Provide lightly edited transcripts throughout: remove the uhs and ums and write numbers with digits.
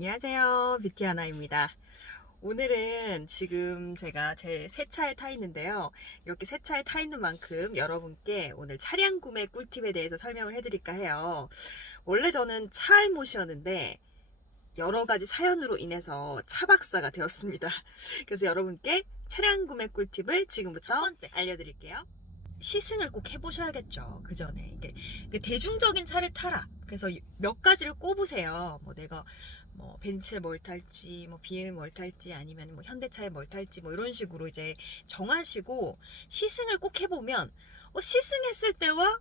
안녕하세요. 뷰티하나입니다. 오늘은 지금 제가 제 새 차에 타 있는데요. 이렇게 새 차에 타 있는 만큼 여러분께 오늘 차량 구매 꿀팁에 대해서 설명을 해드릴까 해요. 원래 저는 차 알못이었는데 여러 가지 사연으로 인해서 차 박사가 되었습니다. 그래서 여러분께 차량 구매 꿀팁을 지금부터 첫 번째 알려드릴게요. 시승을 꼭 해보셔야겠죠. 그 전에 이게 대중적인 차를 타라. 그래서 몇 가지를 꼽으세요. 뭐 내가 뭐 벤츠에 뭘 탈지, 뭐 BM에 뭘 탈지, 아니면 뭐 현대차에 뭘 탈지, 뭐 이런 식으로 이제 정하시고 시승을 꼭 해보면 시승했을 때와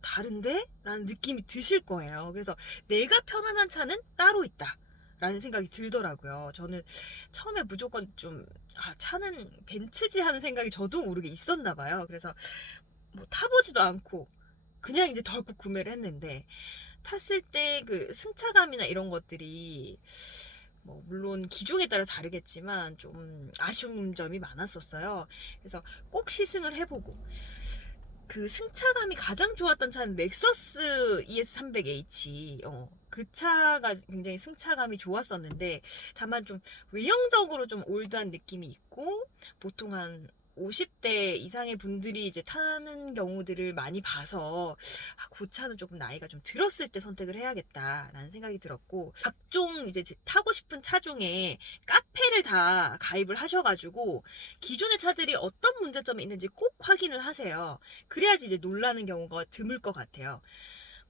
다른데? 라는 느낌이 드실 거예요. 그래서 내가 편안한 차는 따로 있다. 라는 생각이 들더라고요. 저는 처음에 무조건 좀, 차는 벤츠지 하는 생각이 저도 모르게 있었나 봐요. 그래서 뭐 타보지도 않고 그냥 이제 덜컥 구매를 했는데 탔을 때 그 승차감이나 이런 것들이 뭐 물론 기종에 따라 다르겠지만 좀 아쉬운 점이 많았었어요. 그래서 꼭 시승을 해보고 그 승차감이 가장 좋았던 차는 렉서스 ES300H. 그 차가 굉장히 승차감이 좋았었는데 다만 좀 외형적으로 좀 올드한 느낌이 있고 보통 한 50대 이상의 분들이 이제 타는 경우들을 많이 봐서 그 차는 조금 나이가 좀 들었을 때 선택을 해야겠다라는 생각이 들었고 각종 이제 타고 싶은 차 중에 카페를 다 가입을 하셔가지고 기존의 차들이 어떤 문제점이 있는지 꼭 확인을 하세요. 그래야지 이제 놀라는 경우가 드물 것 같아요.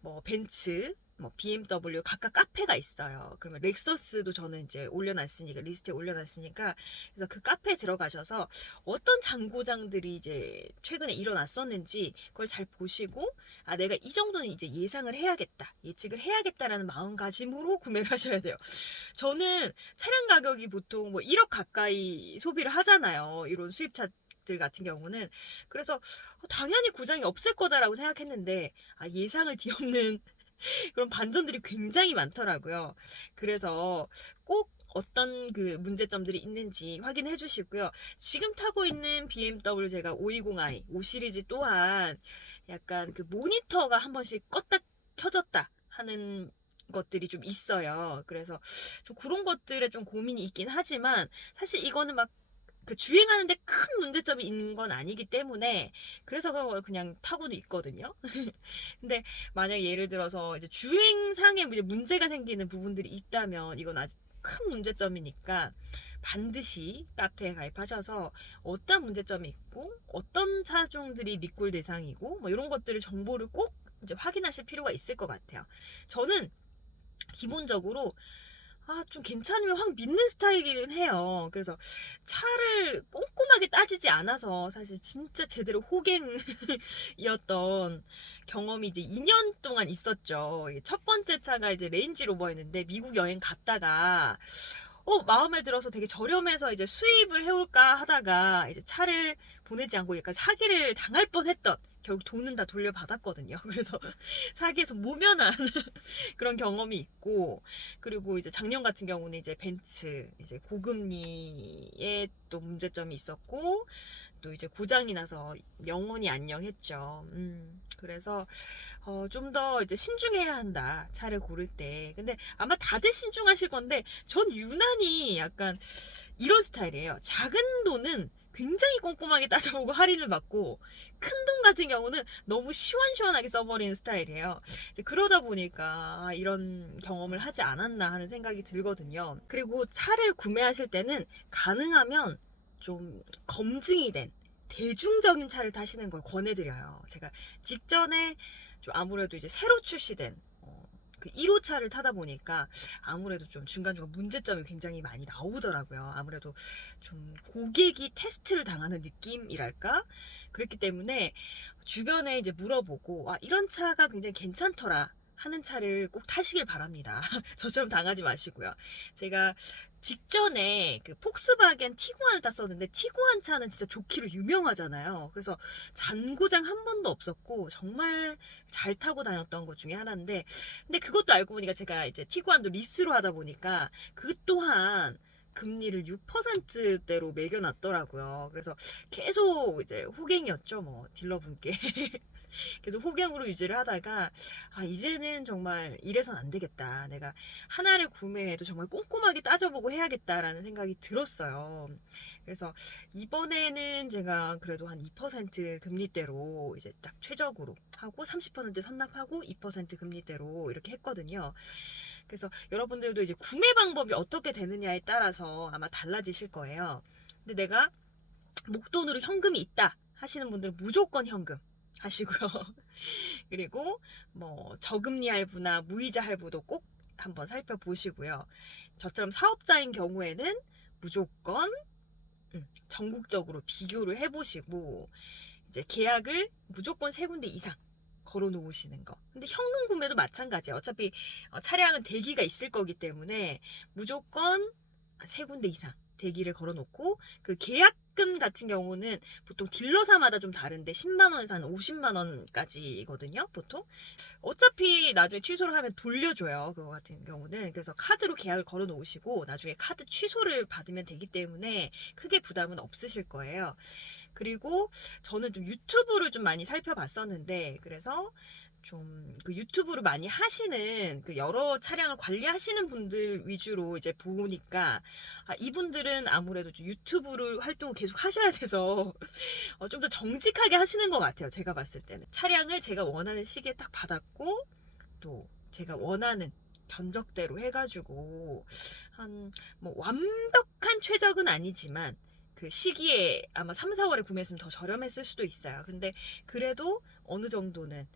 뭐 벤츠, 뭐 BMW 각각 카페가 있어요. 그러면 렉서스도 저는 이제 올려놨으니까 리스트에 올려놨으니까 그래서 그 카페에 들어가셔서 어떤 잔고장들이 이제 최근에 일어났었는지 그걸 잘 보시고 내가 이 정도는 이제 예상을 해야겠다, 예측을 해야겠다라는 마음가짐으로 구매를 하셔야 돼요. 저는 차량 가격이 보통 뭐 1억 가까이 소비를 하잖아요. 이런 수입차 들 같은 경우는 그래서 당연히 고장이 없을 거다라고 생각했는데 예상을 뒤엎는 그런 반전들이 굉장히 많더라고요. 그래서 꼭 어떤 그 문제점들이 있는지 확인해 주시고요. 지금 타고 있는 BMW 제가 520i 5 시리즈 또한 약간 그 모니터가 한 번씩 껐다 켜졌다 하는 것들이 좀 있어요. 그래서 좀 그런 것들에 좀 고민이 있긴 하지만 사실 이거는 막 그 주행하는데 큰 문제점이 있는 건 아니기 때문에 그래서 그냥 타고는 있거든요. 근데 만약 예를 들어서 이제 주행상에 이제 문제가 생기는 부분들이 있다면 이건 아직 큰 문제점이니까 반드시 카페에 가입하셔서 어떤 문제점이 있고 어떤 차종들이 리콜 대상이고 뭐 이런 것들을 정보를 꼭 이제 확인하실 필요가 있을 것 같아요. 저는 기본적으로 좀 괜찮으면 확 믿는 스타일이긴 해요. 그래서 차를 꼼꼼하게 따지지 않아서 사실 진짜 제대로 호갱이었던 경험이 이제 2년 동안 있었죠. 첫 번째 차가 이제 레인지로버였는데 미국 여행 갔다가 마음에 들어서 되게 저렴해서 이제 수입을 해올까 하다가 이제 차를 보내지 않고 약간 사기를 당할 뻔했던 결국 돈은 다 돌려받았거든요. 그래서 사기에서 모면한 그런 경험이 있고 그리고 이제 작년 같은 경우는 이제 벤츠 이제 고금리에 또 문제점이 있었고 또 이제 고장이 나서 영원히 안녕했죠. 그래서 좀 더 이제 신중해야 한다 차를 고를 때. 근데 아마 다들 신중하실 건데 전 유난히 약간 이런 스타일이에요. 작은 돈은 굉장히 꼼꼼하게 따져보고 할인을 받고 큰 돈 같은 경우는 너무 시원시원하게 써버리는 스타일이에요. 이제 그러다 보니까 이런 경험을 하지 않았나 하는 생각이 들거든요. 그리고 차를 구매하실 때는 가능하면 좀 검증이 된 대중적인 차를 타시는 걸 권해드려요. 제가 직전에 좀 아무래도 이제 새로 출시된 그 1호차를 타다 보니까 아무래도 좀 중간중간 문제점이 굉장히 많이 나오더라고요. 아무래도 좀 고객이 테스트를 당하는 느낌이랄까? 그렇기 때문에 주변에 이제 물어보고 이런 차가 굉장히 괜찮더라 하는 차를 꼭 타시길 바랍니다. 저처럼 당하지 마시고요. 제가 직전에 그 폭스바겐 티구안을 탔었는데 티구안 차는 진짜 좋기로 유명하잖아요. 그래서 잔고장 한 번도 없었고 정말 잘 타고 다녔던 것 중에 하나인데 근데 그것도 알고 보니까 제가 이제 티구안도 리스로 하다 보니까 그 또한 금리를 6%대로 매겨놨더라고요. 그래서 계속 이제 호갱이었죠, 뭐 딜러분께. 계속 호갱으로 유지를 하다가 이제는 정말 이래선 안 되겠다. 내가 하나를 구매해도 정말 꼼꼼하게 따져보고 해야겠다라는 생각이 들었어요. 그래서 이번에는 제가 그래도 한 2% 금리대로 이제 딱 최적으로 하고 30% 선납하고 2% 금리대로 이렇게 했거든요. 그래서 여러분들도 이제 구매 방법이 어떻게 되느냐에 따라서 아마 달라지실 거예요. 근데 내가 목돈으로 현금이 있다 하시는 분들은 무조건 현금 하시고요. 그리고 뭐 저금리 할부나 무이자 할부도 꼭 한번 살펴보시고요. 저처럼 사업자인 경우에는 무조건 전국적으로 비교를 해보시고 이제 계약을 무조건 3군데 이상 걸어 놓으시는 거. 근데 현금 구매도 마찬가지예요. 어차피 차량은 대기가 있을 거기 때문에 무조건 3군데 이상 대기를 걸어 놓고, 그 계약금 같은 경우는 보통 딜러사마다 좀 다른데 10만 원에서 한 50만 원까지거든요, 보통. 어차피 나중에 취소를 하면 돌려줘요, 그거 같은 경우는. 그래서 카드로 계약을 걸어 놓으시고 나중에 카드 취소를 받으면 되기 때문에 크게 부담은 없으실 거예요. 그리고 저는 좀 유튜브를 좀 많이 살펴봤었는데, 그래서 좀 그 유튜브를 많이 하시는 그 여러 차량을 관리하시는 분들 위주로 이제 보니까 이분들은 아무래도 좀 유튜브를 활동을 계속 하셔야 돼서 좀 더 정직하게 하시는 것 같아요. 제가 봤을 때는 차량을 제가 원하는 시기에 딱 받았고, 또 제가 원하는 견적대로 해가지고 한 뭐 완벽한 최적은 아니지만 그 시기에 아마 3, 4월에 구매했으면 더 저렴했을 수도 있어요. 근데 그래도 어느 정도는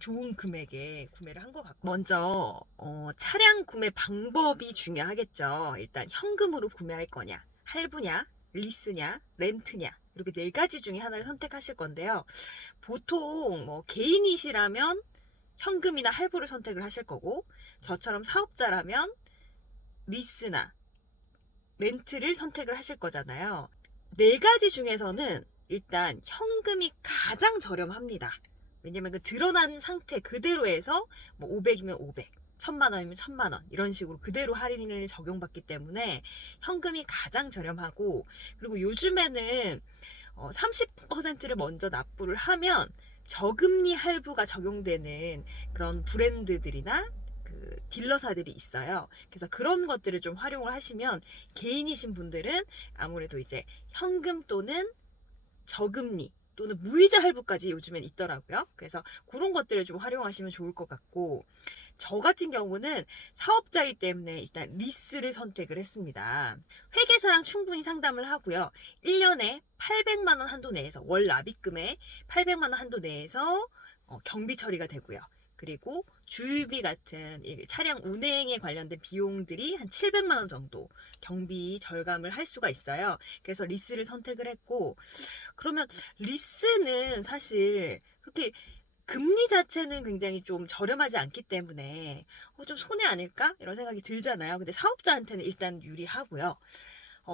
좋은 금액에 구매를 한 것 같고, 먼저 차량 구매 방법이 중요하겠죠. 일단 현금으로 구매할 거냐, 할부냐, 리스냐, 렌트냐, 이렇게 4가지 중에 하나를 선택하실 건데요. 보통 뭐 개인이시라면 현금이나 할부를 선택을 하실 거고, 저처럼 사업자라면 리스나 렌트를 선택을 하실 거잖아요. 4가지 중에서는 일단 현금이 가장 저렴합니다. 왜냐면 그 드러난 상태 그대로 해서 뭐 500이면 500, 1000만 원이면 1000만 원 이런 식으로 그대로 할인을 적용받기 때문에 현금이 가장 저렴하고, 그리고 요즘에는 30%를 먼저 납부를 하면 저금리 할부가 적용되는 그런 브랜드들이나 그 딜러사들이 있어요. 그래서 그런 것들을 좀 활용을 하시면, 개인이신 분들은 아무래도 이제 현금 또는 저금리 또는 무이자 할부까지 요즘엔 있더라고요. 그래서 그런 것들을 좀 활용하시면 좋을 것 같고, 저 같은 경우는 사업자이기 때문에 일단 리스를 선택을 했습니다. 회계사랑 충분히 상담을 하고요. 1년에 800만 원 한도 내에서, 월 납입금에 800만 원 한도 내에서 경비 처리가 되고요. 그리고 주유비 같은 차량 운행에 관련된 비용들이 한 700만 원 정도 경비 절감을 할 수가 있어요. 그래서 리스를 선택을 했고, 그러면 리스는 사실 그렇게 금리 자체는 굉장히 좀 저렴하지 않기 때문에 좀 손해 아닐까? 이런 생각이 들잖아요. 근데 사업자한테는 일단 유리하고요.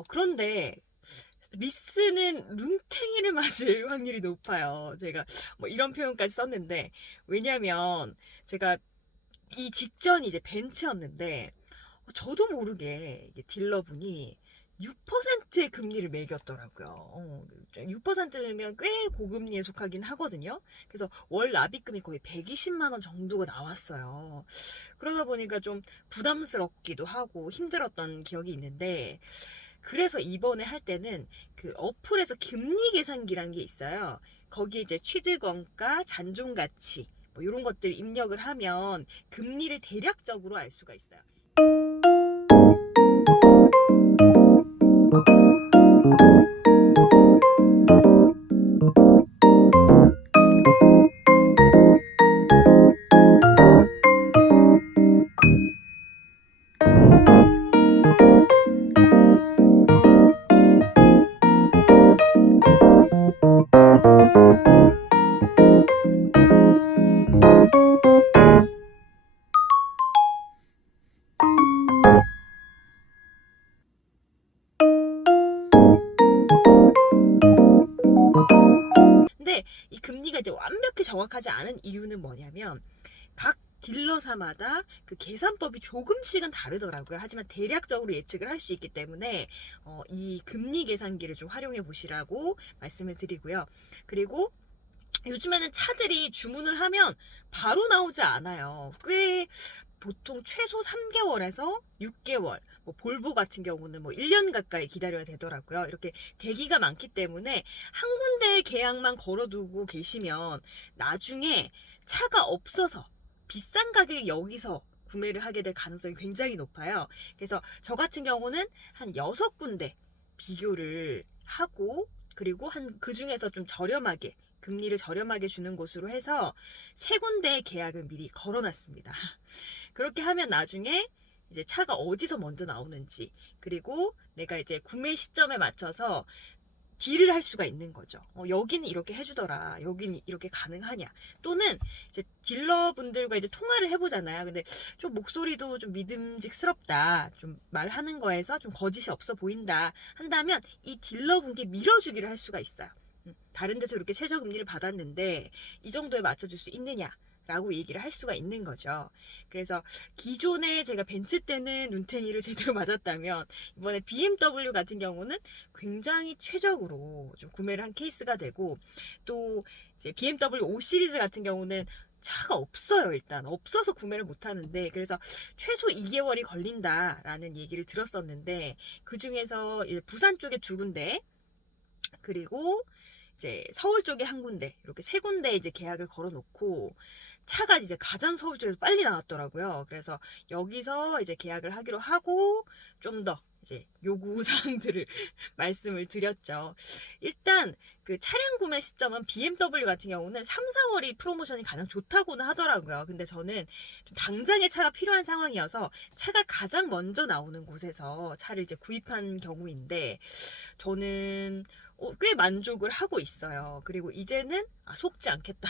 그런데 리스는 눈탱이를 맞을 확률이 높아요. 제가 뭐 이런 표현까지 썼는데, 왜냐면 제가 이 직전이 이제 벤츠였는데 저도 모르게 이게 딜러분이 6%의 금리를 매겼더라고요. 6%면 꽤 고금리에 속하긴 하거든요. 그래서 월 납입금이 거의 120만 원 정도가 나왔어요. 그러다 보니까 좀 부담스럽기도 하고 힘들었던 기억이 있는데, 그래서 이번에 할 때는 그 어플에서 금리 계산기라는 게 있어요. 거기에 이제 취득원가, 잔존가치 뭐 이런 것들 입력을 하면 금리를 대략적으로 알 수가 있어요. 근데 이 금리가 이제 완벽히 정확하지 않은 이유는 뭐냐면, 각 딜러사마다 그 계산법이 조금씩은 다르더라고요. 하지만 대략적으로 예측을 할 수 있기 때문에 이 금리 계산기를 좀 활용해 보시라고 말씀을 드리고요. 그리고 요즘에는 차들이 주문을 하면 바로 나오지 않아요. 꽤 보통 최소 3개월에서 6개월, 뭐 볼보 같은 경우는 뭐 1년 가까이 기다려야 되더라고요. 이렇게 대기가 많기 때문에 한 군데 계약만 걸어두고 계시면 나중에 차가 없어서 비싼 가격에 여기서 구매를 하게 될 가능성이 굉장히 높아요. 그래서 저 같은 경우는 한 6군데 비교를 하고, 그리고 한 그 중에서 좀 저렴하게, 금리를 저렴하게 주는 곳으로 해서 3군데의 계약을 미리 걸어놨습니다. 그렇게 하면 나중에 이제 차가 어디서 먼저 나오는지, 그리고 내가 이제 구매 시점에 맞춰서 딜을 할 수가 있는 거죠. 여기는 이렇게 해주더라. 여기는 이렇게 가능하냐. 또는 이제 딜러분들과 이제 통화를 해보잖아요. 근데 좀 목소리도 좀 믿음직스럽다. 좀 말하는 거에서 좀 거짓이 없어 보인다. 한다면 이 딜러분께 밀어주기를 할 수가 있어요. 다른 데서 이렇게 최저금리를 받았는데 이 정도에 맞춰줄 수 있느냐 라고 얘기를 할 수가 있는 거죠. 그래서 기존에 제가 벤츠 때는 눈탱이를 제대로 맞았다면 이번에 BMW 같은 경우는 굉장히 최적으로 좀 구매를 한 케이스가 되고, 또 이제 BMW 5 시리즈 같은 경우는 차가 없어요. 일단 없어서 구매를 못 하는데, 그래서 최소 2개월이 걸린다라는 얘기를 들었었는데, 그 중에서 부산 쪽에 2군데, 그리고 이제 서울 쪽에 1군데, 이렇게 3군데 이제 계약을 걸어놓고 차가 이제 가장 서울 쪽에서 빨리 나왔더라고요. 그래서 여기서 이제 계약을 하기로 하고 좀 더 이제 요구 사항들을 말씀을 드렸죠. 일단 그 차량 구매 시점은 BMW 같은 경우는 3, 4월이 프로모션이 가장 좋다고는 하더라고요. 근데 저는 좀 당장에 차가 필요한 상황이어서 차가 가장 먼저 나오는 곳에서 차를 이제 구입한 경우인데, 저는 꽤 만족을 하고 있어요. 그리고 이제는 속지 않겠다.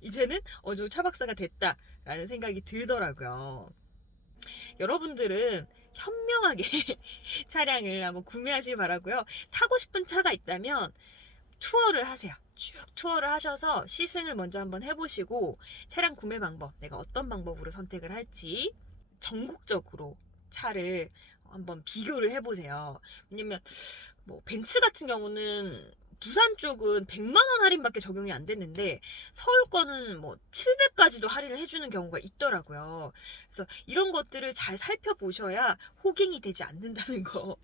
이제는 어느 정도 차박사가 됐다라는 생각이 들더라고요. 여러분들은 현명하게 차량을 한번 구매하시길 바라고요. 타고 싶은 차가 있다면 투어를 하세요. 쭉 투어를 하셔서 시승을 먼저 한번 해보시고, 차량 구매 방법, 내가 어떤 방법으로 선택을 할지 전국적으로 차를 한번 비교를 해보세요. 왜냐면 뭐 벤츠 같은 경우는 부산 쪽은 100만 원 할인밖에 적용이 안 됐는데 서울 거는 뭐 700까지도 할인을 해주는 경우가 있더라고요. 그래서 이런 것들을 잘 살펴보셔야 호갱이 되지 않는다는 거